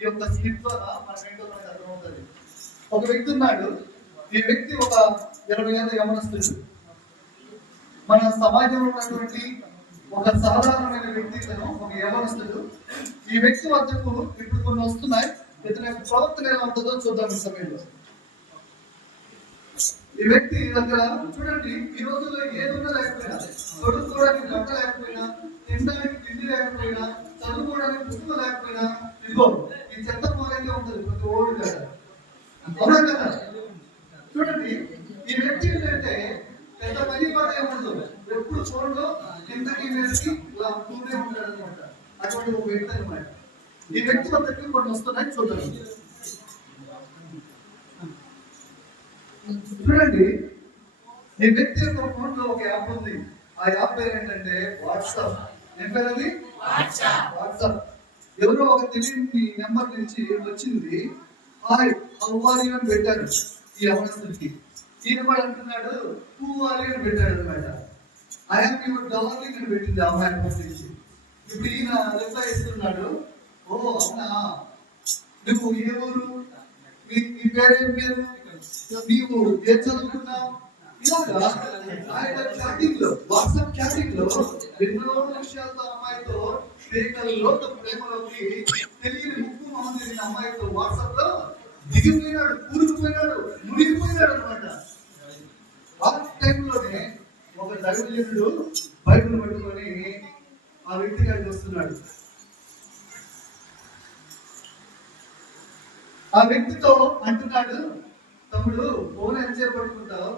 ఈ యొక్క స్కిట్ ద్వారా మనకేంటో మనకు అర్థమవుతుంది. ఒక వ్యక్తి ఉన్నాడు. ఈ వ్యక్తి ఒక 20 ఏళ్ళ యవనస్తుడు. మన సమాజంలో ఉన్నటువంటి ఒక సాధారణమైన వ్యక్తి ఇతను, ఒక యవనస్తుడు. ఈ వ్యక్తి వద్దకు ఇప్పుడు కొన్ని వస్తున్నాయి. ఇతని యొక్క ప్రవర్తన ఎలా ఉంటుందో చూద్దాం ఈ సమయంలో. ఈ వ్యక్తి దగ్గర చూడండి, ఈ రోజుల్లో ఏదున్నా లేకపోయినా, చదువుకోవడానికి గంట లేకపోయినా, తినడానికి తిండి లేకపోయినా, చదువుకోవడానికి పుస్తకం లేకపోయినా, ఇదిగో ఈ చెత్త పోలేకే ఉంటుంది ప్రతి ఓడి దగ్గర. అవునా కదా? చూడండి, ఈ వ్యక్తి ఏంటంటే పెద్ద పని కూడా ఏముండదు, ఎప్పుడు ఫోన్లో కిందకి వేసి ఇలా ఉంటూనే ఉంటాడు అనమాట. అటువంటి ఒక వ్యక్తి అనమాట. ఈ వ్యక్తి వద్దకు కొన్ని వస్తున్నాయి చూద్దాం. చూడండి, ఈ వ్యక్తి యొక్క ఫోన్ లో ఒక యాప్ ఉంది. ఆ యాప్ పేరు ఏంటంటే వాట్సాప్. ఏం పేరు అది? వాట్సాప్. ఎవరో ఒక తెలియని నెంబర్ నుంచి వచ్చింది. హాయ్ అవ్వాలి అని పెట్టారు ఈ యవనస్తుడికి. ఈయన కూడా అంటున్నాడు పువ్వాలి అని పెట్టాడు అనమాట. ఐఎమ్ యువర్ డార్లింగ్ అని పెట్టింది ఆ అమ్మాయి నుంచి. ఇప్పుడు ఈయన రిప్లై ఇస్తున్నాడు, ఓ అవునా, నువ్వు ఏ ఊరు, మీ పేరేం పేరు, నీవు ఏం చదువుకున్నావు, ఇలాగా ఆయన చాటింగ్ లో, వాట్సాప్ చాటింగ్ లో ఎన్నో విషయాలతో అమ్మాయితో ప్రేమలోకి తెలియని ముక్కు మొహం తెలియని అమ్మాయితో వాట్సాప్ లో దిగిపోయినాడు, కూరుకుపోయినాడు, మునిగిపోయినాడు అనమాట. ఆ టైంలోనే ఒక దైవజనుడు బైబిల్ పట్టుకొని ఆ వ్యక్తి గారికి వస్తున్నాడు. ఆ వ్యక్తితో అంటున్నాడు, తమ్ముడు ఫోన్ ఎంతసేపు పట్టుకుంటావు,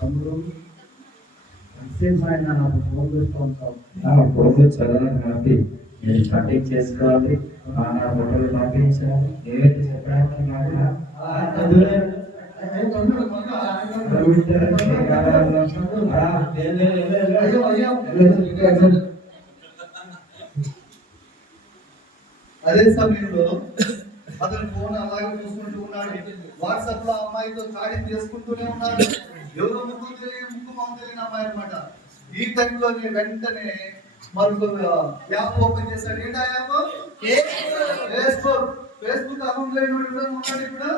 తమ్ముడు ఎంతసేపు ఆయన నాకు ఫోన్ చేస్తూ ఉంటావు. ఫోన్ చదవడం కాబట్టి నేను స్టార్టింగ్ చేసుకోవాలి, నా ఫోటోలు పంపించాలి, ఏదైతే చెప్పడానికి అదే సమయంలో అతను ఫోన్ అలాగే చూసుకుంటూ ఉన్నాడు. వాట్సాప్ లో అమ్మాయితో చాటింగ్ చేసుకుంటూనే ఉన్నాడు. ఎవరో ముక్కు తెలియని అమ్మాయి అనమాట. ఈ టైంలోనే వెంటనే మరొక యాప్ ఓపెన్ చేశాడు. ఏంటా యాప్? ఫేస్బుక్. ఫేస్బుక్ అకౌంట్ లేని ఉన్నాడు ఇప్పుడు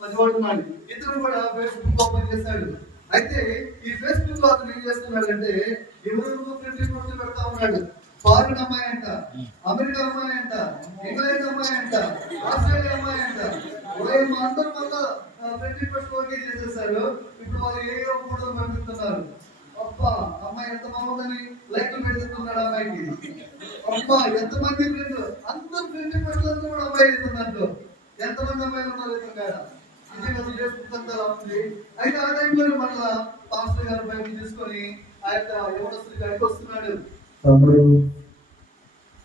పదివాడున్నాడు. ఇతను కూడా ఫేస్బుక్ ఓపెన్ చేశాడు. అయితే ఈ ఫేస్బుక్ లో అతను ఏం చేస్తున్నాడు అంటే ఎవరు ఫ్రెండ్ పెడతా ఉన్నాడు. ఫారిన్ అమ్మాయి అంట, అమెరికా అమ్మాయి అంట, ఇంగ్లాండ్ అమ్మాయి అంట, ఆస్ట్రేలియా అమ్మాయి అంట, అందరూ మళ్ళా ఫ్రెండ్షిప్ పెట్టుకోవడానికి చేసేసారు. ఇప్పుడు వాళ్ళు ఏదో ఫోటోలు పంపిస్తున్నారు. అబ్బా అమ్మాయి ఎంత బాగుందని లైక్లు పెడుతున్నాడు అమ్మాయికి. అబ్బా ఎంతమంది ఫ్రెండ్, అందరూ ఫ్రెండ్షిప్ పెట్టుకుంటూ కూడా అమ్మాయి ఇస్తున్నట్టు. ఎంతమంది అమ్మాయిలు ఉన్నారు ఇక్కడ ఫేస్బుక్ అంతా ఉంది. అయితే ఆ టైంలో మళ్ళా పాస్టర్ గారు బయట తీసుకొని ఆ యొక్క యవనస్తుడి గారికి వస్తున్నాడు. తమ్ముడు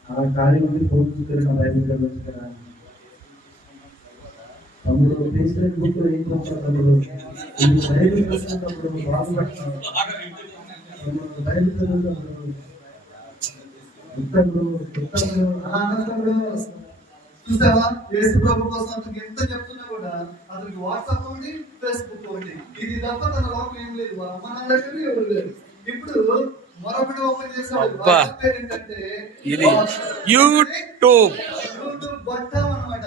ఆ ఖాళీ మంది ఫోన్ చూసుకున్న బయట తమ్ముడు ఫేస్బుక్ బుక్ ఏం చేస్తాడు తమ్ముడు, బయట చూస్తున్నప్పుడు బాగుపడతాడు తమ్ముడు, బయట చదువుతాడు తమ్ముడు. చూసావా, యేసు ప్రభు కోసం అతనికి ఎంత చెప్తున్నా కూడా అతనికి వాట్సాప్ ఉంది, ఫేస్బుక్ ఉంది. ఇది తప్ప తన లోపల ఏం లేదు. వాళ్ళ అమ్మ నాన్న దగ్గర ఎవరు లేదు. ఇప్పుడు మరొకటి ఓపెన్ చేసాడు. పేరు ఏంటంటే యూట్యూబ్ బట్టం అనమాట.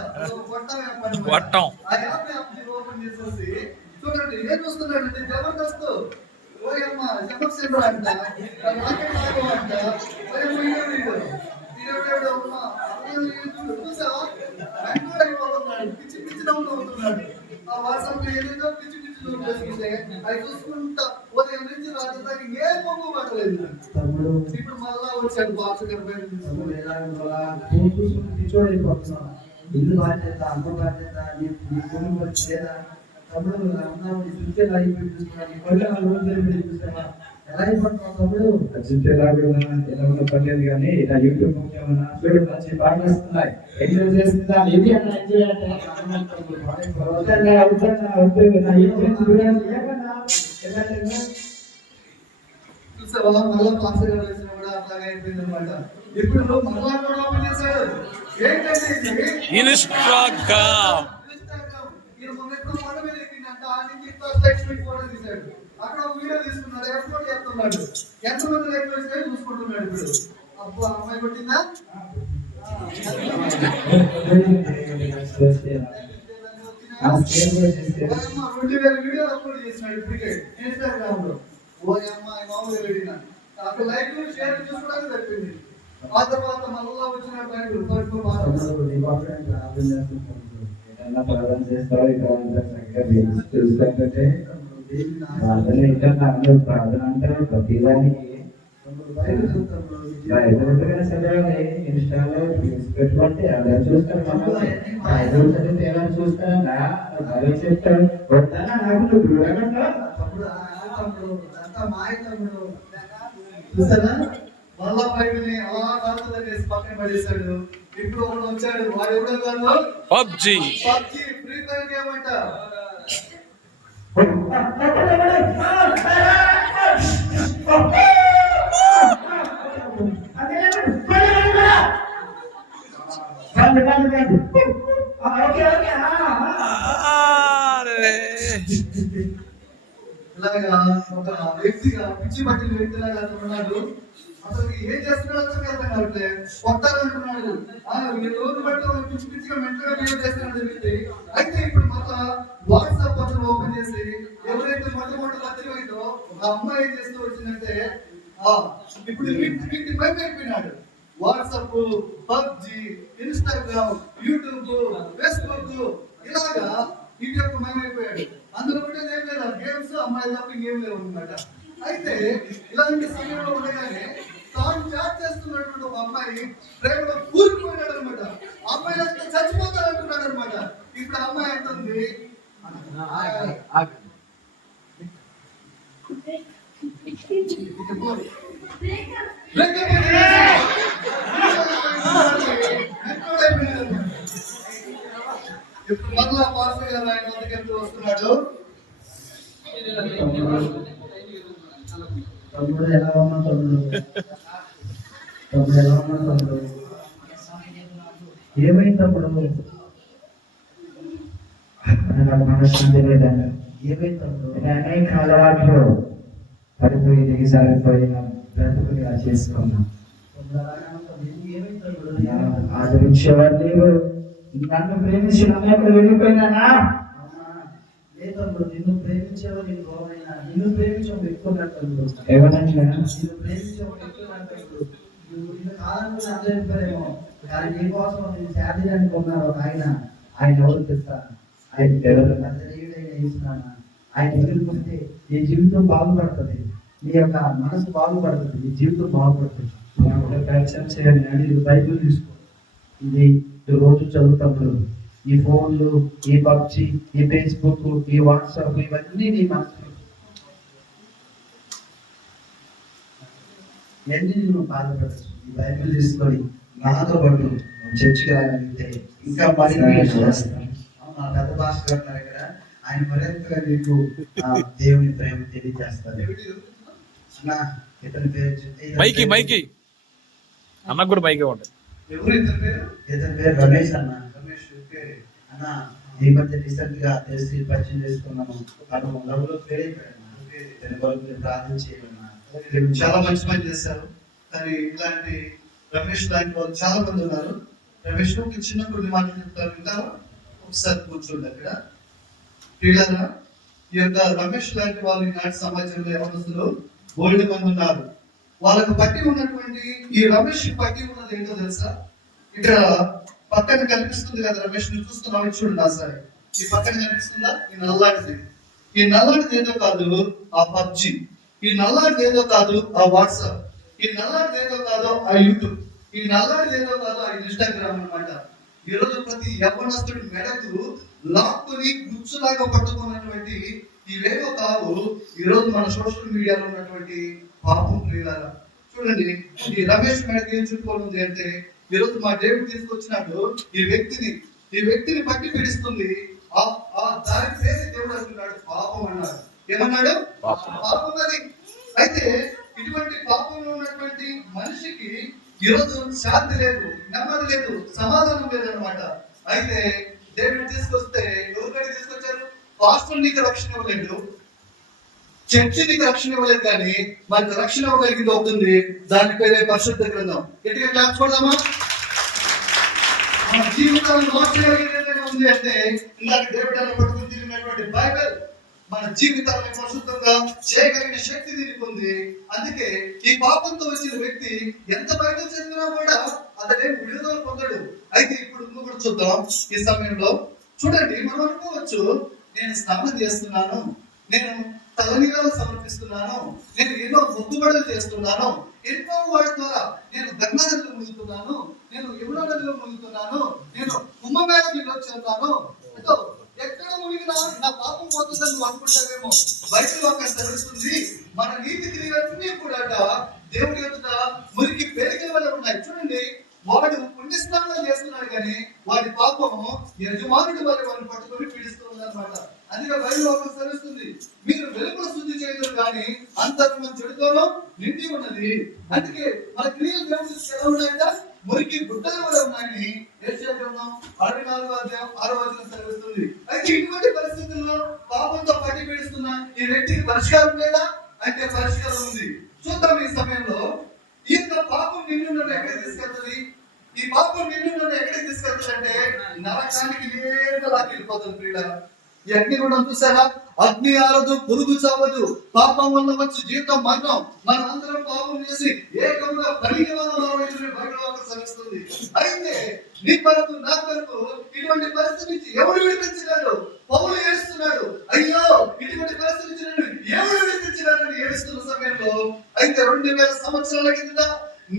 బట్టం ఆ యాప్ ఓపెన్ చేసేసి చూడండి ఏం చూస్తున్నాడు అంటే జబర్దస్త్. ఓయమ్మ జబర్దస్త్ అంట, అంట, చూసావా పిచ్చి పిచ్చి డౌన్ అవుతున్నాడు. ఆ వాట్సాప్ ఏదైనా పిచ్చి పిచ్చి డౌన్ చేసుకుంటే అవి చూసుకుంటా ఉదయం నుంచి రాత్రి దాకా ఏ పొంగు పడలేదు. ఇప్పుడు మళ్ళా వచ్చాడు బాక్స్ ఇల్లు బాధ్యత, అమ్మ బాధ్యత, నీ కుటుంబం లేదా తమ్ముడు ఎలా అయిపోతున్నావు తమ్ముడు. ఎలా ఉన్నా పర్లేదు కానీ ఇలా యూట్యూబ్ ముఖ్యమన్నా చూడు, మంచి పాటలు వస్తున్నాయి, ఎంజాయ్ చేస్తున్నా. ఇది అన్న ఎంజాయ్ చూసావా, మళ్ళా పాస్టర్ గారు వచ్చినా కూడా అట్లాగే అయిపోయింది అనమాట. ఇప్పుడు మళ్ళా కూడా ఓపెన్ చేశాడు. ఏంటంటే ఇన్స్టాగ్రామ్. ఈయన మొన్న ఎప్పుడు ఫోటో మీద ఎక్కిందంట, ఆ నుంచి ఫోటో తీశాడు. అక్కడ ఒక వీడియో తీసుకున్నాడు, అప్లోడ్ చేస్తున్నాడు. ఎంతమంది లైక్ వచ్చాయో చూసుకుంటున్నాడు. ఇప్పుడు అబ్బా అమ్మాయి కొట్టిందా? ఆ స్కేల్ కూడా చేస్తే 2000 వీడియోలు అప్లోడ్ చేసినాడు ఇప్పటికే ఇన్స్టాగ్రామ్ లో. ఓ అమ్మాయి మామూలుగా పెట్టినా అక్కడ లైక్ షేర్ చూసుకోవడానికి సరిపోయింది. ఆ తర్వాత మళ్ళా వచ్చిన బయట ప్రార్థన చేస్తారు. చూసుకుంటే ప్రార్థన అంటే ప్రతిదానికి చదవాలి. ఇన్స్టాలో పెట్టుకుంటే అలా చూస్తారు. ఎలా చూస్తారా చెప్తారు చూసారా? మళ్ళా బయటని అలా కాదు పక్కన పడేశాడు. ఇప్పుడు ఒకడు వచ్చాడు, వాడు ఎవడో కాదు, పబ్జి ఫ్రీ ఫైర్ గేమ్ అంట. ఇలాగా ఒక వ్యక్తిగా పిచ్చి పట్టిన వ్యక్తిలాగా ఉన్నాడు. అసలు ఏం చేస్తున్నాడో అర్థం కావట్లే. కొట్టాలంటున్నాడు. రోజు బట్టి పిచ్చి పిచ్చిగా మెంటల్ గా బిహేవ్ చేస్తున్నాడు వ్యక్తి. అయితే ఇప్పుడు మళ్ళా వాట్సాప్ అతను ఓపెన్ చేసి ఎవరైతే మొట్టమొదటి అర్థమైందో ఒక అమ్మాయి ఏం చేస్తూ వచ్చిందంటే ఇప్పుడు వీటి పైన అయిపోయినాడు. WhatsApp, PUBG, Instagram, YouTube, Facebook ఇలాగా వీటి యొక్క మయమైపోయాడు. అందులో కూడా ఏం లేదా గేమ్స్, అమ్మాయి తప్ప ఇంకేం లేవు అనమాట. అయితే ఇలాంటి సమయంలో ఉండగానే తాను చాట్ చేస్తున్నటువంటి ఒక అమ్మాయి ప్రేమలో కూలిపోయినాడు అనమాట. అమ్మాయి అంతా చచ్చిపోతారంటున్నాడు అనమాట. ఇప్పుడు అమ్మాయి అంటుంది ఇప్పుడు మళ్ళా పాస్టర్ గారు ఆయన వద్దకెళ్తూ వస్తున్నాడు. తమ్ముడు ఎలా ఉన్నా తమ్ముడు ఎలా ఉన్నా తమ్ముడు ఏమైంది తమ్ముడు? మనశ్శాంతి లేదా? ఏమైంది తమ్ముడు? అనేక అలవాట్లు పడిపోయి దిగజారిపోయిన బ్రతుకుని చేసుకున్నా. ఆదరించేవారు లేరు. నన్ను ప్రేమించిన అన్నప్పుడు వెళ్ళిపోయినానా? నిన్ను ప్రేమించేవో నిన్ను ప్రేమించే వ్యక్తులు ఎవరంటే నిన్ను ప్రేమించే వ్యక్తులు నిన్ను కావాలనుకుని అందరిపోయేమో, కానీ నీ కోసం నేను శారీరానికి ఉన్నారు ఆయన ఎవరు తెలుసా? ఆయన ఇస్తున్నాను. ఆయన ఎదుర్కొంటే నీ జీవితం బాగుపడుతుంది, నీ యొక్క మనసు బాగుపడుతుంది, నీ జీవితం బాగుపడుతుంది. పరిచయం చేయాలి. ఇది బైబిల్ తీసుకో. ఇది రోజు చదువుతాడు. ఈ ఫోన్లు, ఈ పబ్జి, ఈ ఫేస్బుక్, ఈ వాట్సాప్ ఇవన్నీ నీ మనసు ఎన్ని నువ్వు బాధపడచ్చు. ఈ బైబిల్ తీసుకొని నాతో పాటు చర్చికి రాగలిగితే ఇంకా మరి మా పెద్ద భాష గారు ఇక్కడ ఆయన మరింతగా నీకు దేవుని ప్రేమ తెలియజేస్తారు. అన్న ఇతని పేరు మైకి అన్నకు కూడా మైకే ఉంటుంది. ఇతని పేరు రమేష్ అన్న. అన్న ఈ మధ్య రీసెంట్ గా తెలిసి పరిచయం చేసుకున్నాము. అతను లవ్లో ప్రార్థన చేయాలన్నా. చాలా మంచి పని చేశారు. కానీ ఇలాంటి రమేష్ లాంటి వాళ్ళు చాలా మంది ఉన్నారు. రమేష్ ఒక చిన్న కొన్ని మాటలు చెప్తారు, వింటారా? ఒకసారి కూర్చోండి అక్కడ. క్లియర్గా ఈ యొక్క రమేష్ లాంటి వాళ్ళు ఈనాటి సమాజంలో యవనస్తులు బోల్డ్ మంది ఉన్నారు. వాళ్ళకు పట్టి ఉన్నటువంటి ఈ రమేష్ పట్టి ఉన్నది ఏంటో తెలుసా? ఇక్కడ పక్కన కనిపిస్తుంది కదా రమేష్, నువ్వు చూస్తున్నావు, చూడండి ఆ సరే. ఈ పక్కన కనిపిస్తుందా? ఈ నల్లాడిది. ఈ నల్లాడిది ఏదో కాదు ఆ పబ్జి, ఈ నల్లాడిది ఏదో కాదు ఆ వాట్సాప్, ఈ నల్లాడిది ఏదో కాదు ఆ యూట్యూబ్, ఈ నల్లాడిది ఏదో కాదు ఆ ఇన్స్టాగ్రామ్ అనమాట. ఈ రోజు ప్రతి యవ్వనస్తుడి మెడకు లాక్కుని గుచ్చులాగా పట్టుకున్నటువంటి ఇవేవో కావు ఈ రోజు మన సోషల్ మీడియాలో ఉన్నటువంటి పాపం క్రియలారా. చూడండి, ఈ రమేష్ మెడకు ఏం చుట్టుకోనుంది అంటే, ఈ రోజు మా దేవుడు తీసుకొచ్చినాడు ఈ వ్యక్తిని పట్టి పీడిస్తుంది. ఆ దాని పేరు దేవుడు అంటున్నాడు పాపం అన్నాడు. ఏమన్నాడు? పాపం అది. అయితే ఇటువంటి పాపంలో ఉన్నటువంటి మనిషికి ఈరోజు శాంతి లేదు, నెమ్మది లేదు, సమాధానం లేదనమాట. అయితే దేవుడు తీసుకొస్తే ఎవరికైనా తీసుకొచ్చారు? పాస్టర్ నీకు రక్షణ ఇవ్వలేదు, చర్చి నీకు రక్షణ ఇవ్వలేదు, కానీ మనకు రక్షణ ఇవ్వగలిగింది అవుతుంది. దాని పేరే పరిశుద్ధ గ్రంథం. గట్టిగా క్లాస్ కొడదామా? మన జీవితాలను మార్చగలిగేది ఏదైనా ఉంది అంటే ఇందాక దేవుడు పట్టుకుని తిరిగినటువంటి బైబిల్ మన జీవితాలను పరిశుద్ధంగా చేయగలిగిన శక్తి దీనికి ఉంది. అందుకే ఈ పాపంతో వచ్చిన వ్యక్తి ఎంత బైబిల్ చదివినా కూడా అతడే విడుదల పొందడు. అయితే ఇప్పుడు నువ్వు కూడా చూద్దాం. ఈ సమయంలో చూడండి, మనం అనుకోవచ్చు, నేను స్నానం చేస్తున్నాను, నేను తలనీలాలు సమర్పిస్తున్నాను, నేను ఎన్నో మొక్కుబడులు చేస్తున్నాను, ఎన్నో వాటి ద్వారా నేను గంగా నదిలో మునుగుతున్నాను, నేను యమునా నదిలో మునుగుతున్నాను, నేను కుంభమేళ వచ్చి ఉన్నాను, ఎక్కడ మునిగినా నా పాపం పోతుందని నువ్వు అనుకుంటావేమో. బైబిల్ వాక్యం తెలుస్తుంది, మన నీతి క్రియలన్నీ కూడా దేవుడి ఎదుట మురికి పేరికల వల్ల ఉన్నాయి. చూడండి, వాడు పుణ్యస్నానం చేస్తున్నాడు, కానీ వాడి పాపము యజమానుడి వల్ల వాడిని పట్టుకొని పీడిస్తుంది అనమాట. అందుకే బైబిల్ వాక్యం తెలుస్తుంది, మీరు వెలుపల శుద్ధి చేయలేరు, కానీ అంతర్గతం చెడుతోనూ నిండి ఉన్నది. అందుకే మన క్రియలు దేవుడి ఎలా ఉన్నాయంట? మురికి గుడ్డల వల్ల ఉన్నాయని యెషయా గ్రంథం 64:6 తెలుస్తుంది. అయితే ఇటువంటి పరిస్థితుల్లో పాపంతో పట్టి పీడిస్తున్న ఈ వ్యక్తికి పరిష్కారం లేదా అంటే పరిష్కారం ఉంది. చూద్దాం. ఈ సమయంలో ఈ యొక్క పాపం నిన్ను ఎక్కడికి తీసుకెళ్తుంది? ఈ పాపం నిన్ను ఎక్కడికి తీసుకెళ్తుంది అంటే నరకానికి నేరుగా లాక్కెళ్ళిపోతుంది. ప్రియుల, ఈ అగ్ని కూడా చూసారా? అగ్ని ఆరదు, పురుగు చావదు, పాపం వల్ల వచ్చి జీవితం మరణం. మనం అందరం పాపం చేసి ఏకంగా శ్రమిస్తుంది. అయితే నీ కొరకు నా కొరకు ఇటువంటి పరిస్థితి నుంచి ఎవరు విడిపించగలరు? పౌలు ఏడుస్తున్నాడు, అయ్యో ఇటువంటి పరిస్థితి నుంచి నన్ను ఎవరు విడిపించగలరని ఏడుస్తున్న సమయంలో, అయితే 2000 సంవత్సరాల కింద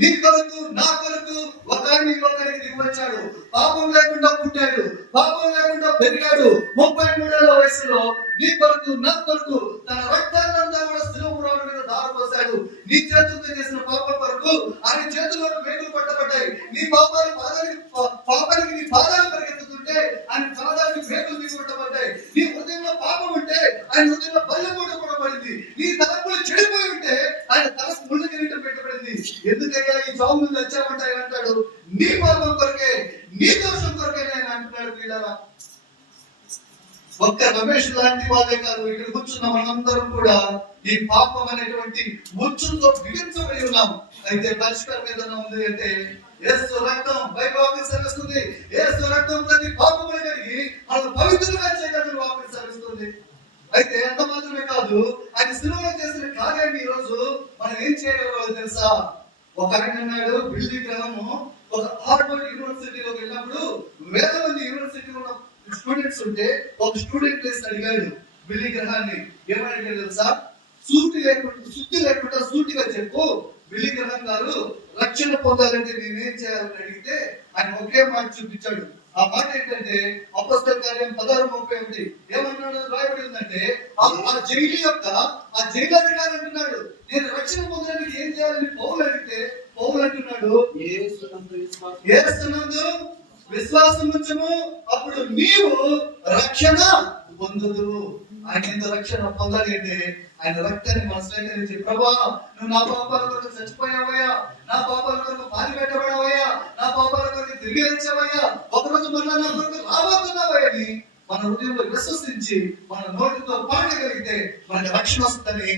నీ కొరకు నా కొరకు ఒకరిని దిగి వచ్చాడు. పాపం లేకుండా పుట్టాడు, పాపం లేకుండా పెరిగాడు. 33 ఏళ్ల వయసులో నీ కొరకు నా కొరకు తన రక్తాన్నంతా కూడా శిలువ మీద దారపోసాడు. నీ చేతులతో చేసిన పాపం కొరకు ఆయన చేతుల్లో మేకులు పట్టబడ్డాయి. నీ పాపానికి నీ పాదాలు పరిగెత్తుతుంటే ఆయన పాదానికి మేకులు దిగబట్టబడ్డాయి. నీ హృదయంలో పాపం ఉంటే ఆయన హృదయంలో బల్లెమూట పడబడింది. నీ తలపులు చెడిపోయి ఉంటే ఆయన తలకు ముళ్ళు కిరీటం పెట్టబడింది. ఎందుకయ్యా ఈ జాబ్ నుంచి వచ్చామంటే ఆయన అంటాడు, నీ పాపం కొరకే, నీ దోషం కొరకే ఆయన అంటున్నాడు. వీళ్ళరా, ఒక్క రమేష్ లాంటి వాళ్ళే కాదు, ఇక్కడ కూర్చున్న మనందరం కూడా ఈ పాపం అనేటువంటి ముచ్చుతో బిగించబడి ఉన్నాం. అయితే పరిష్కారం ఏదైనా ఉంది అంటే యేసు రక్తం. బైబిల్ వాక్యం సెలవిస్తుంది, యేసు రక్తం ప్రతి పాపమును కడిగి మనల్ని పవిత్రులుగా చేయగలని వాక్యం సెలవిస్తుంది. అయితే ఎంత మాత్రమే కాదు, ఆయన సిలువలో చేసిన కార్యాన్ని ఈ రోజు మనం ఏం చేయగలరో తెలుసా? ఒక ఆయన అన్నాడు, బిల్లి గ్రహము ఒక హార్వర్డ్ యూనివర్సిటీలోకి వెళ్ళినప్పుడు వేల మంది యూనివర్సిటీలో ఉన్న స్టూడెంట్స్ ఉంటే ఒక స్టూడెంట్ ప్లేస్ అడిగాడు బిల్లి గ్రహాన్ని. ఏమని అడిగాడు తెలుసా? శుద్ధి లేకుండా సూటిగా చెప్పు, బిల్లి గ్రహం గారు రక్షణ పొందాలంటే నేనేం చేయాలని అడిగితే ఆయన ఒకే మాట చూపించాడు. ఆ మాట ఏంటంటే అపొస్తలుల కార్యం 16:31. ఏమన్నాడు రాయబడిందంటే, ఆ జైలు అధికారి అంటున్నాడు, నేను రక్షణ పొందడానికి ఏం చేయాలని పౌలు అడిగితే పౌలు అంటున్నాడు, యేసునందు విశ్వాసం ఉంచుము, అప్పుడు నీవు రక్షణ పొందుదువు. ఆయన రక్షణ పొందాలి అంటే ఆయన రక్తాన్ని మనం స్వీకరించి, ప్రభా నువ్వు నా పాపాల కొరకు చచ్చిపోయావయ్యా, నా పాపాల కొరకు పాతి పెట్టబడవయ్యా, నా పాపాల కొరకు తిరిగి వచ్చావయ్యా, ఒకరోజు మళ్ళా నా కొరకు రాబోతున్నావయ్యా అని మన హృదయంలో విశ్వసించి మన నోటితో పాడగలిగితే మనకి రక్షణ వస్తుందని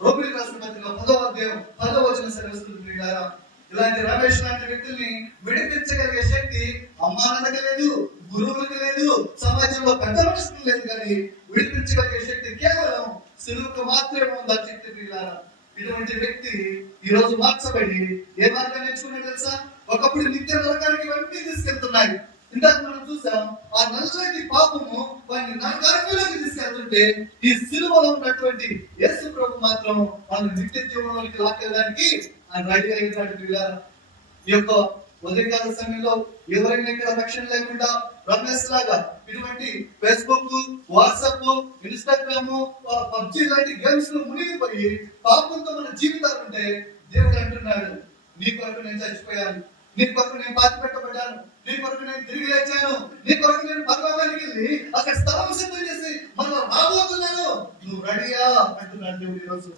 రోమిలకు రాసిన పత్రిక 10వ సెలవిస్తుంది. ఇలాంటి రమేష్ లాంటి వ్యక్తుల్ని విడిపించగలిగే శక్తి అమ్మానాన్నకి లేదు, గురువులకు లేదు, సమాజంలో పెద్ద మనుషులకు లేదు, కానీ విడిపించగలిగే శక్తి కేవలం సిలువకు మాత్రమే ఉంది. ఆ శక్తి ప్రియులారా, ఇటువంటి వ్యక్తి ఈ రోజు మార్చబడి ఏ మార్గాన్ని ఎంచుకున్నాడు తెలుసా? ఒకప్పుడు నిత్య నరకానికి ఇవన్నీ తీసుకెళ్తున్నాయి. ఇందాక మనం చూసాం, ఆ నల్లటి పాపము వారిని నరకానికి తీసుకెళ్తుంటే ఈ సిలువలో ఉన్నటువంటి యేసు ప్రభు మాత్రం మన నిత్య జీవనంలోకి లాక్కెళ్ళడానికి ఆయన రెడీ అయినాడు. ప్రియులారా, ఈ యొక్క ఉదయకాల సమయంలో ఎవరైనా ఇక్కడ రక్షణ లేకుండా రమేష్ లాగా ఇటువంటి ఫేస్బుక్, వాట్సాప్, ఇన్స్టాగ్రామ్, పబ్జి లాంటి గేమ్స్ లో మునిగిపోయి పాపంతో మన జీవితాలు ఉంటే దేవుడు అంటున్నాడు, నీ కొరకు నేను చచ్చిపోయాను, నీ కొరకు నేను పాతి పెట్టబడ్డాను, నీ కొరకు నేను తిరిగి లేచాను, నీ కొరకు నేను పరలోకానికి వెళ్ళి అక్కడ స్థలం సిద్ధం చేసి మనం రాబోతున్నాను, నువ్వు రెడీయా అంటున్నాడు దేవుడు. ఈ రోజు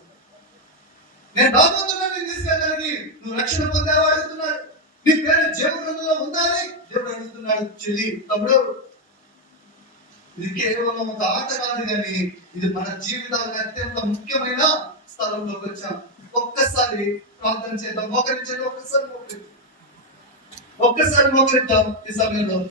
నేను రాబోతున్నాను, నేను తీసుకెళ్ళడానికి నువ్వు రక్షణ పొందావా అడుగుతున్నాడు. నీ పేరు జీవ గ్రంథంలో ఉందా అని దేవుడు అడుగుతున్నాడు. చెల్లి, తమ్ముడు, ఇది కేవలం ఒక ఆట కాదు కానీ ఇది మన జీవితాలకు అత్యంత ముఖ్యమైన స్థలంలోకి వచ్చాం. ఒక్కసారి ప్రార్థన చేద్దాం, మోకరించండి, ఒక్కసారి మోకరిద్దాం ఈ సమయంలో.